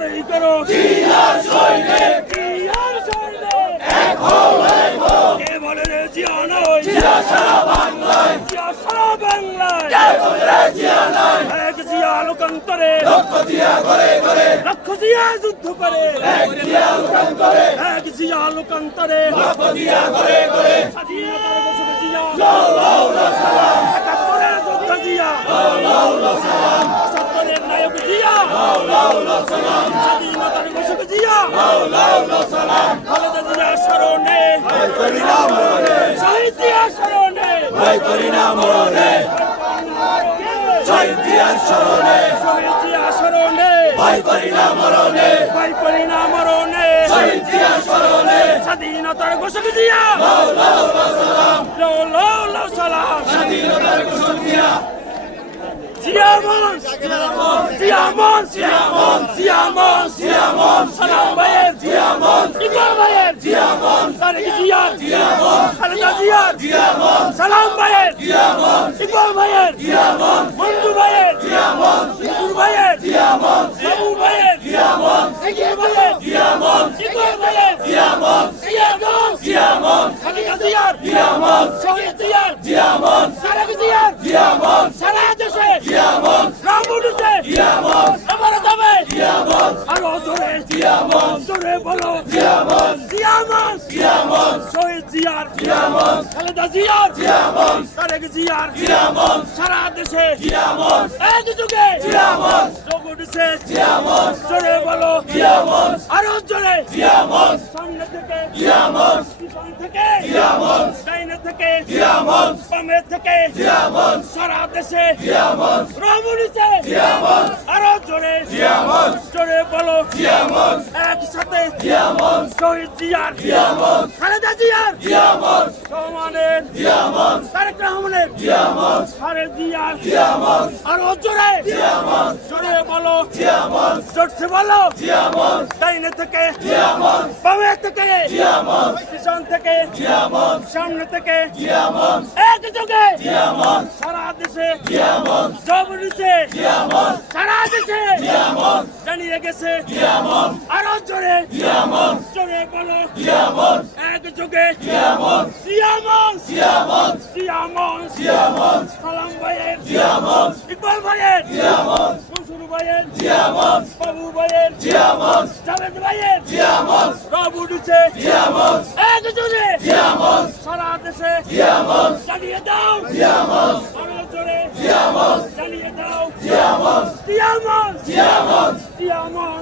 লড়াই করো জিয়ার সৈনিক জিয়ার সৈনিক এক হও লড়াই করো কে বলে রে জিয়া নয় জিয়া সারা বাংলায় জিয়া সারা বাংলায় কে বলে রে জিয়া নয় এক জিয়া লোকান্তরে লক্ষ জিয়া ঘরে ঘরে লক্ষ জিয়া যুদ্ধ করে এক জিয়া লোকান্তরে এক জিয়া লোকান্তরে লক্ষ জিয়া ঘরে ঘরে স্বাধীনতার ঘোষক জিয়া লাউ লাউ লা সালাম একাত্তরের যোদ্ধা জিয়া লাউ লাউ লা সালাম ৭৭-এর নায়ক জিয়া লাউ লাউ লা সালাম স্বাধীনতার ঘোষক জিয়া লাউ লাউ লা সালাম খালেদা জিয়া স্মরণে ভাই করি না মরণে শহীদ জিয়া স্মরণে ভাই করি না মরণে শহীদ জিয়ার স্মরণে শহীদ জিয়া স্মরণে ভাই করি না মরণে ভাই পরিণামরণে শহীদ জিয়ার স্মরণে স্বাধীনতার ঘোষক জিয়া লাউ লাউ লা সালাম লো লো লো সালাম স্বাধীনতার ঘোষক জিয়া জিয়ামন জিয়ামন জিয়ামন জিয়ামন জিয়ামন সালাম ভাইয়ের জিয়ামন ইকবাল ভাইয়ের জিয়ামন তারেক জিয়ার জিয়ামন খালেদা জিয়ার জিয়ামন সালাম ভাইয়ের জিয়ামন ইকবাল ভাইয়ের জিয়ামন মঞ্জু ভাইয়ের জিয়ামন মঞ্জুর ভাইয়ের জিয়ামন বাবু ভাইয়ের জিয়ামন এগিয়ে ভাইয়ের জিয়ামন ইকবাল ভাইয়ের জিয়ামন জিয়ামন জিয়ামন খালেদা জিয়ার জিয়ামন শহীদ জিয়ার জিয়ামন তারেক জিয়ার জিয়ামন সারা দেশে জিয়ামন রাম উঠেছে জিয়ামন আমার যাবে জিয়ামন আরো জোরে জিয়ামন জোরে বলো জিয়ামন জিয়ামন জিয়ামন শহীদ জিয়ার জিয়ামন খালেদা জিয়ার জিয়ামন তারেক জিয়ার জিয়ামন সারা দেশে জিয়ামন এক যুগে জিয়ামন যোগ উঠেছে জিয়ামন জোরে বলো জিয়ামন আরো জোরে জিয়ামন সামনে থেকে জিয়ামন পিছন থেকে জিয়ামন ডাইনে থেকে জিয়ামন বামে থেকে জিয়ামন সারা দেশে জিয়ামন রাম উঠেছে জিয়ামন আরো জোরে জিয়ামন জোরে বলো জিয়ামন একসাথে জিয়ামন শহীদ জিয়ার জিয়ামন খালেদা জিয়ার জিয়ামন রহমানের জিয়ামন তারেক রহমানের জিয়ামন খালেদা জিয়ার জিয়ামন আরো জোরে জিয়ামন জোরে বলো জিয়ামন জোরসে বলো জিয়ামন ডাইনে থেকে জিয়ামন বামে থেকে জিয়ামন পিছন থেকে জিয়ামন সামনে থেকে জিয়ামন এক যুগে জিয়ামন সারা দেশে জিয়ামন সব উঠেছে জিয়ামন সারা দেশে জিয়ামন জানিয়ে গেছে জিয়ামন আরো জোরে জিয়ামন জোরে বলো জিয়ামন এক যুগে জিয়ামন জিয়ামন জিয়ামন জিয়ামন জিয়ামন সালাম ভাইয়ের জিয়ামন ইকবাল ভাইয়ের জিয়ামন মনসুর ভাইয়ের জিয়ামন বাবু ভাইয়ের জিয়ামন জাভেদ ভাইয়ের জিয়ামন রব উঠেছে জিয়ামন এক জোরে জিয়ামন সারা দেশে জিয়ামন জানিয়ে দাও জিয়ামন আরো জোরে জিয়ামন জানিয়ে দাও জিয়ামন জিয়ামন জিয়ামন জিয়ামন